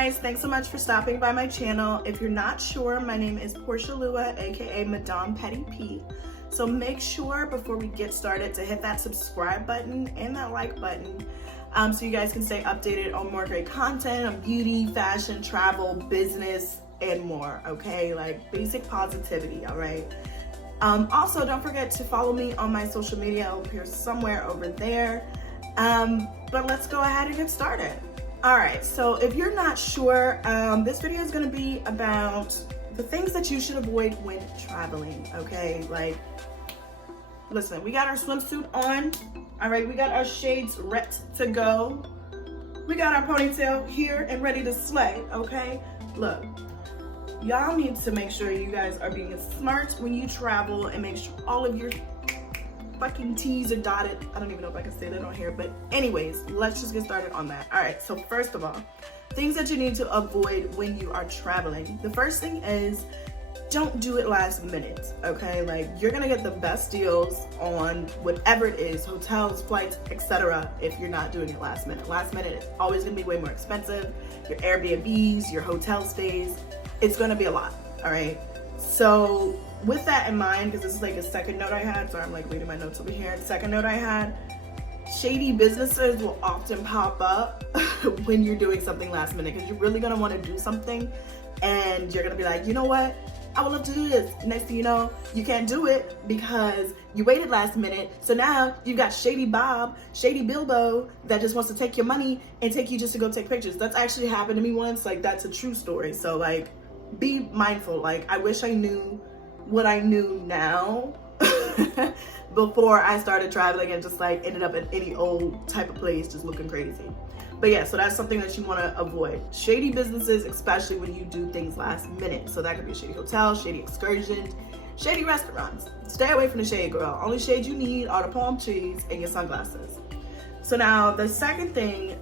guys, thanks so much for stopping by my channel. If you're not sure, my name is Porsche Lua, aka Madame Petty P. So make sure before we get started to hit that subscribe button and that like button so you guys can stay updated on more great content on beauty, fashion, travel, business, and more, okay? Like basic positivity, all right? Also, don't forget to follow me on my social media. It'll appear somewhere over there. But let's go ahead and get started. All right, so if you're not sure, this video is gonna be about the things that you should avoid when traveling, okay? Like, listen, we got our swimsuit on, all right? We got our shades ready to go. We got our ponytail here and ready to slay, okay? Look, y'all need to make sure you guys are being smart when you travel and make sure all of your fucking T's are dotted. I don't even know if I can say that on here, but anyways, let's just get started on that. All right, so first of all, things that you need to avoid when you are traveling. The first thing is don't do it last minute, okay? Like you're gonna get the best deals on whatever it is, hotels, flights, etc. if you're not doing it last minute. Last minute is always gonna be way more expensive. Your Airbnbs, your hotel stays, it's gonna be a lot, all right? So with that in mind, because this is like a second note I had, sorry, I'm like reading my notes over here. The second note I had, shady businesses will often pop up when you're doing something last minute, because you're really gonna wanna do something and you're gonna be like, you know what? I would love to do this. Next thing you know, you can't do it because you waited last minute. So now you've got Shady Bob, Shady Bilbo that just wants to take your money and take you just to go take pictures. That's actually happened to me once. Like that's a true story. So like, be mindful. Like I wish I knew what I knew now before I started traveling and just like ended up at any old type of place just looking crazy. But yeah, so that's something that you want to avoid. Shady businesses, especially when you do things last minute. So that could be a shady hotel, shady excursions, shady restaurants. Stay away from the shade, girl. Only shade you need are the palm trees and your sunglasses. So now the second thing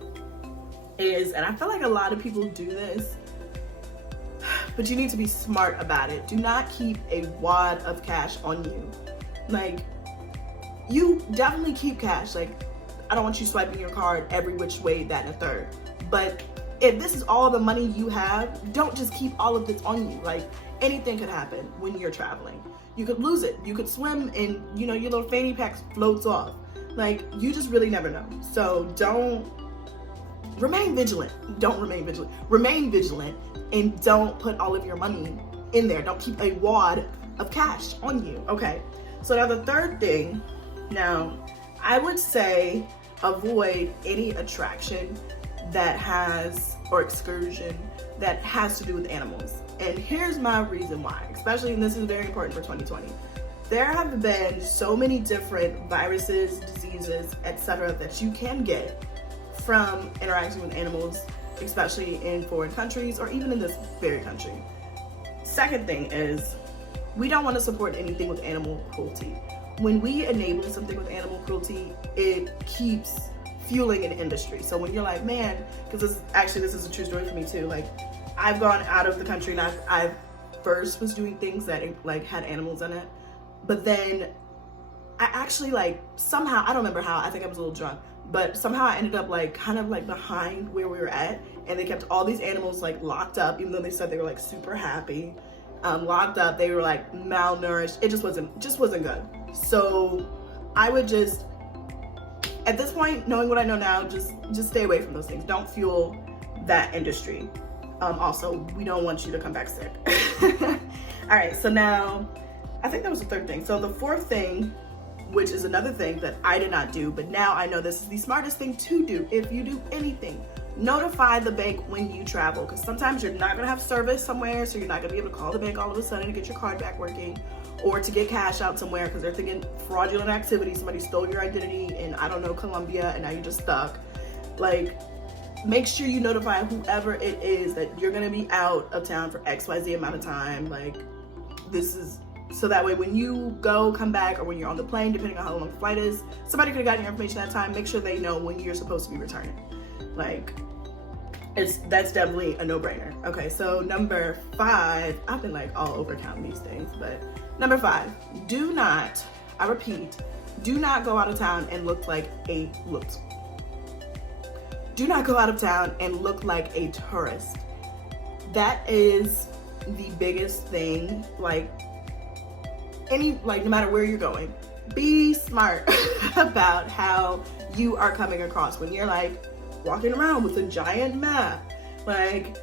is, and I feel like a lot of people do this, but you need to be smart about it. Do not keep a wad of cash on you. Like, you definitely keep cash. Like, I don't want you swiping your card every which way, that and a third. But if this is all the money you have, don't just keep all of this on you. Like, anything could happen when you're traveling. You could lose it. You could swim and, you know, your little fanny pack floats off. Like, you just really never know. So remain vigilant. Remain vigilant and don't put all of your money in there. Don't keep a wad of cash on you, okay? So now the third thing, now I would say avoid any attraction that has, or excursion that has to do with animals. And here's my reason why, especially, and this is very important for 2020. There have been so many different viruses, diseases, etc. that you can get from interacting with animals, especially in foreign countries or even in this very country. Second thing is, we don't want to support anything with animal cruelty. When we enable something with animal cruelty, it keeps fueling an industry. So when you're like, man, because this is a true story for me too. Like, I've gone out of the country and I first was doing things that like had animals in it, but then I actually like somehow, I don't remember how, I think I was a little drunk, but somehow I ended up like kind of like behind where we were at, and they kept all these animals like locked up, even though they said they were like super happy, locked up. They were like malnourished. It just wasn't good. So I would just, at this point, knowing what I know now, just stay away from those things. Don't fuel that industry. Also, we don't want you to come back sick. All right, so now I think that was the third thing. So the fourth thing, which is another thing that I did not do, but now I know this is the smartest thing to do if you do anything. Notify the bank when you travel, because sometimes you're not gonna have service somewhere, so you're not gonna be able to call the bank all of a sudden to get your card back working, or to get cash out somewhere because they're thinking fraudulent activity, somebody stole your identity in, I don't know, Colombia, and now you're just stuck. Like, make sure you notify whoever it is that you're gonna be out of town for XYZ amount of time. Like, this is, so that way when you go, come back, or when you're on the plane, depending on how long the flight is, somebody could have gotten your information that time. Make sure they know when you're supposed to be returning. Like, that's definitely a no-brainer. Okay, so number 5, I've been like all over counting these things, but number 5, do not, I repeat, do not go out of town and look like a tourist. that is the biggest thing. Like no matter where you're going, be smart about how you are coming across when you're like walking around with a giant map, like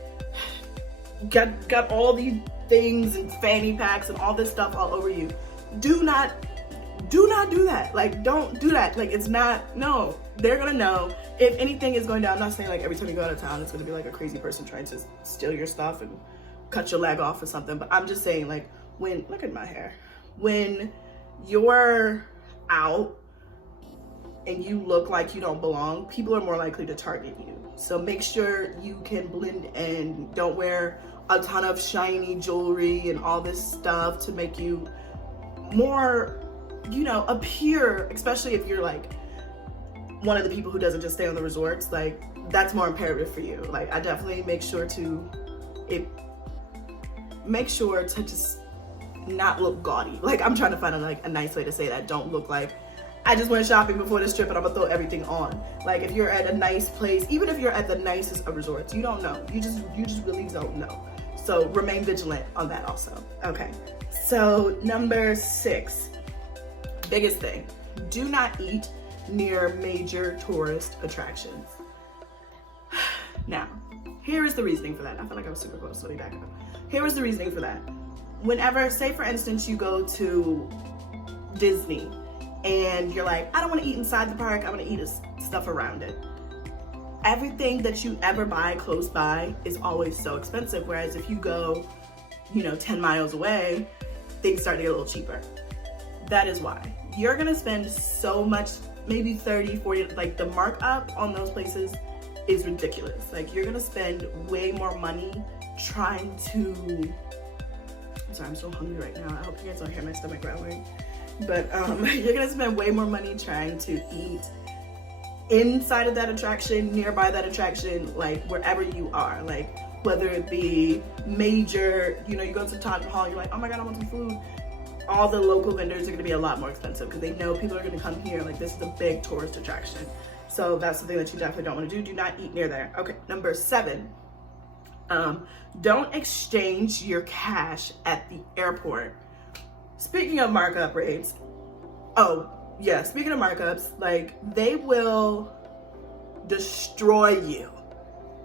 got all these things and fanny packs and all this stuff all over you. Do not do that. Like, don't do that. Like, it's not, no, they're gonna know if anything is going down. I'm not saying like every time you go out of town it's gonna be like a crazy person trying to steal your stuff and cut your leg off or something, but I'm just saying, like, when, look at my hair, when you're out and you look like you don't belong, people are more likely to target you. So make sure you can blend in. Don't wear a ton of shiny jewelry and all this stuff to make you more, you know, appear, especially if you're like one of the people who doesn't just stay on the resorts. Like, that's more imperative for you. Like, I definitely make sure to just not look gaudy. Like, I'm trying to find a nice way to say that. Don't look like I just went shopping before this trip and I'm gonna throw everything on. Like, if you're at a nice place, even if you're at the nicest of resorts, you don't know. You just really don't know. So remain vigilant on that also. Okay, so number 6, biggest thing, do not eat near major tourist attractions. Now, here is the reasoning for that. I feel like I was super close, so let me back up. Here is the reasoning for that. Whenever, say for instance, you go to Disney and you're like, I don't want to eat inside the park, I want to eat stuff around it. Everything that you ever buy close by is always so expensive. Whereas if you go, 10 miles away, things start to get a little cheaper. That is why. You're gonna spend so much, maybe 30, 40, like the markup on those places is ridiculous. Like, you're gonna spend way more money trying to, I'm sorry, I'm so hungry right now. I hope you guys don't hear my stomach growling. But you're gonna spend way more money trying to eat inside of that attraction, nearby that attraction, like wherever you are. Like, whether it be major, you go to Taj Mahal, you're like, oh my God, I want some food. All the local vendors are gonna be a lot more expensive because they know people are gonna come here. Like, this is a big tourist attraction. So that's something that you definitely don't wanna do. Do not eat near there. Okay, number 7. Don't exchange your cash at the airport. Speaking of markup rates, speaking of markups, like, they will destroy you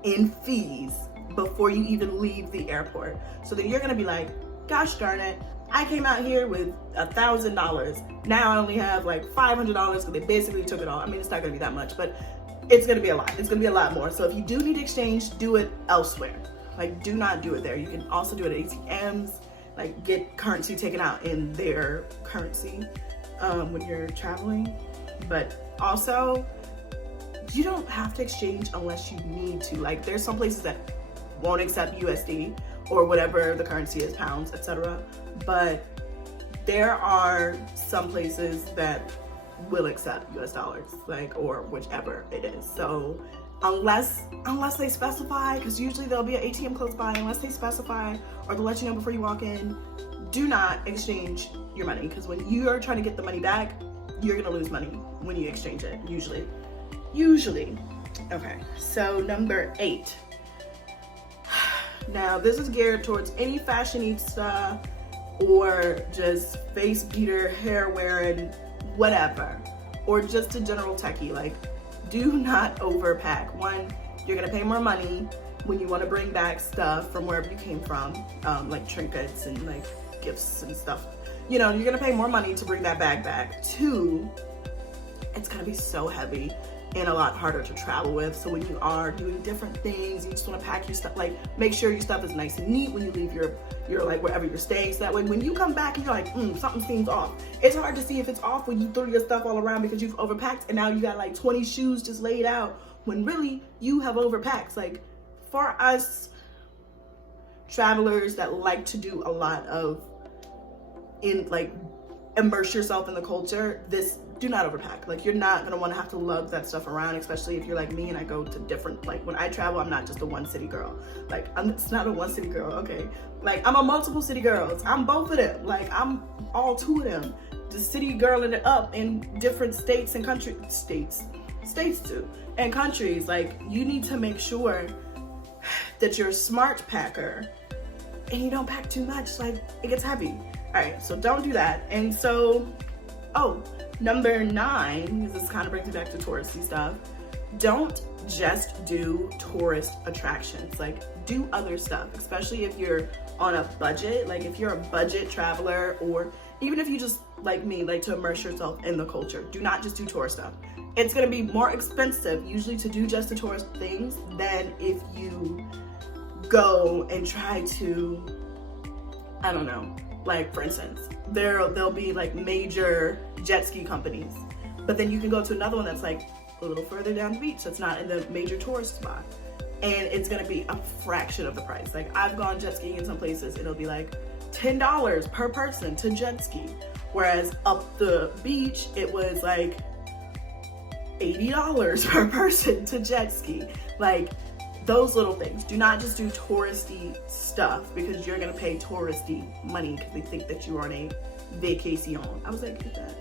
in fees before you even leave the airport. So then you're gonna be like, gosh darn it, I came out here with $1,000. Now I only have like $500 because they basically took it all. I mean, it's not gonna be that much, but it's gonna be a lot. It's gonna be a lot more. So if you do need exchange, do it elsewhere. Like, do not do it there. You can also do it at ATMs, like get currency taken out in their currency when you're traveling. But also, you don't have to exchange unless you need to. Like, there's some places that won't accept USD or whatever the currency is, pounds, etc. But there are some places that will accept US dollars, like, or whichever it is. So unless they specify, because usually there'll be an ATM close by, unless they specify or they'll let you know before you walk in, do not exchange your money, because when you are trying to get the money back, you're gonna lose money when you exchange it, usually. Okay, so number 8. Now, this is geared towards any fashionista or just face beater, hair wearing, whatever, or just a general techie. Like, do not overpack. One, you're gonna pay more money when you want to bring back stuff from wherever you came from, like trinkets and like gifts and stuff. You're gonna pay more money to bring that bag back. 2, it's gonna be so heavy and a lot harder to travel with. So when you are doing different things, you just want to pack your stuff, like, make sure your stuff is nice and neat when you leave your like wherever you're staying, so that way when you come back and you're like, something seems off. It's hard to see if it's off when you throw your stuff all around because you've overpacked and now you got like 20 shoes just laid out when really you have overpacked. Like, for us travelers that like to do a lot of immerse yourself in the culture, do not overpack. Like, you're not gonna want to have to lug that stuff around, especially if you're like me and I go to different, like, when I travel, I'm not just a one city girl. Like, it's not a one city girl, okay? Like, I'm a multiple city girls. I'm both of them. Like, I'm all 2 of them. The city girling it up in different states and states too, and countries. Like, you need to make sure that you're a smart packer and you don't pack too much, like it gets heavy. All right, so don't do that. And so, oh, number 9, because this kind of brings me back to touristy stuff. Don't just do tourist attractions, like do other stuff, especially if you're on a budget. Like if you're a budget traveler, or even if you just, like me, like to immerse yourself in the culture, do not just do tourist stuff. It's gonna be more expensive usually to do just the tourist things than if you go and try to, I don't know, like for instance, there'll be like major jet ski companies, but then you can go to another one that's like a little further down the beach that's not in the major tourist spot, and it's gonna be a fraction of the price. Like I've gone jet skiing in some places, it'll be like $10 per person to jet ski, whereas up the beach it was like $80 per person to jet ski. Like those little things. Do not just do touristy stuff because you're gonna pay touristy money because they think that you're on a vacation. I was like, get that.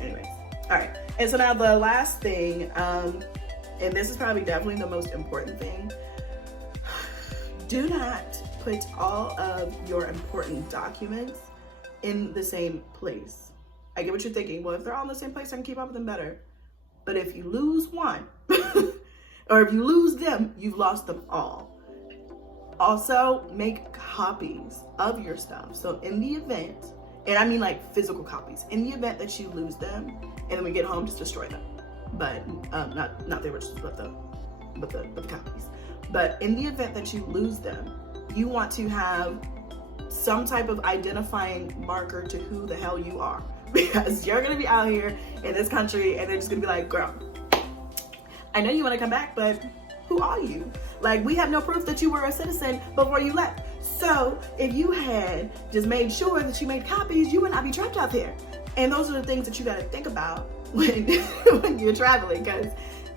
Anyways, all right. And so now the last thing, and this is probably definitely the most important thing, do not put all of your important documents in the same place. I get what you're thinking. Well, if they're all in the same place, I can keep up with them better. But if you lose one, or if you lose them, you've lost them all. Also, make copies of your stuff. So in the event, and I mean like physical copies, in the event that you lose them, and then we get home, just destroy them. But not the originals, but the copies. But in the event that you lose them, you want to have some type of identifying marker to who the hell you are. Because you're gonna be out here in this country and they're just gonna be like, girl, I know you wanna come back, but who are you? Like, we have no proof that you were a citizen before you left. So if you had just made sure that you made copies, you would not be trapped out there. And those are the things that you gotta think about when, when you're traveling, because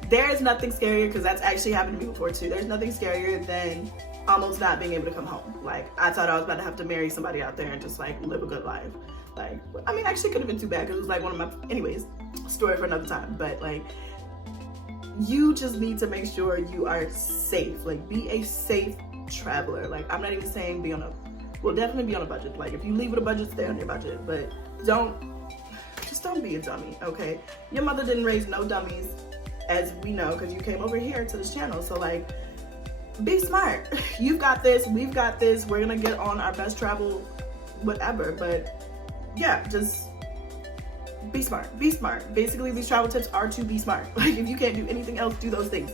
there is nothing scarier, because that's actually happened to me before too. There's nothing scarier than almost not being able to come home. Like, I thought I was about to have to marry somebody out there and just like live a good life. Like, I mean, actually could have been too bad because it was like one of my, anyways, story for another time. But like, you just need to make sure you are safe. Like, be a safe traveler. Like, I'm not even saying be on a, well, definitely be on a budget. Like, if you leave with a budget, stay on your budget. But just don't be a dummy, okay? Your mother didn't raise no dummies, as we know, because you came over here to this channel. So like, be smart. You've got this, we've got this. We're gonna get on our best travel, whatever. But yeah, just be smart. Be smart. Basically, these travel tips are to be smart. Like, if you can't do anything else, do those things.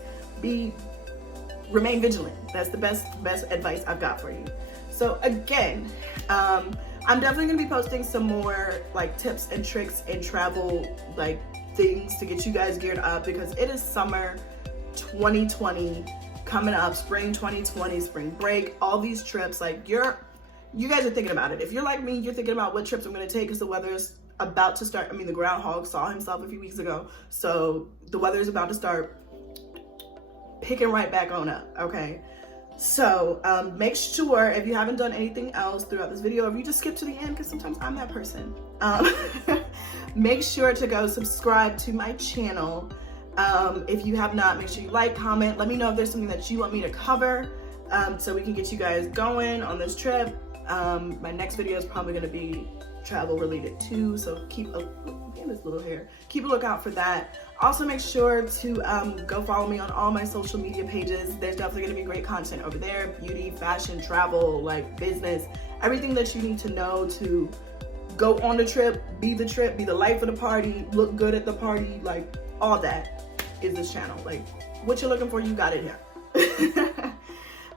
Remain vigilant. That's the best advice I've got for you. So again, I'm definitely gonna be posting some more like tips and tricks and travel like things to get you guys geared up, because it is summer 2020 coming up, spring 2020, spring break, all these trips. Like, you guys are thinking about it. If you're like me, you're thinking about what trips I'm gonna take because the weather's about to start. I mean, the groundhog saw himself a few weeks ago, so the weather is about to start picking right back on up, okay? So make sure, if you haven't done anything else throughout this video, if you just skip to the end, because sometimes I'm that person, make sure to go subscribe to my channel. If you have not, make sure you like, comment, let me know if there's something that you want me to cover, so we can get you guys going on this trip. My next video is probably going to be travel related too, so keep a lookout for that. Also, make sure to go follow me on all my social media pages. There's definitely going to be great content over there: beauty, fashion, travel, like business, everything that you need to know to go on the trip, be the life of the party, look good at the party, like all that is this channel. Like, what you're looking for, you got it here.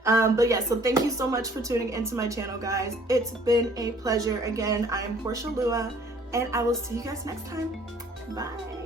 But yeah, so thank you so much for tuning into my channel, guys. It's been a pleasure. Again, I am Porsche Lua, and I will see you guys next time. Bye.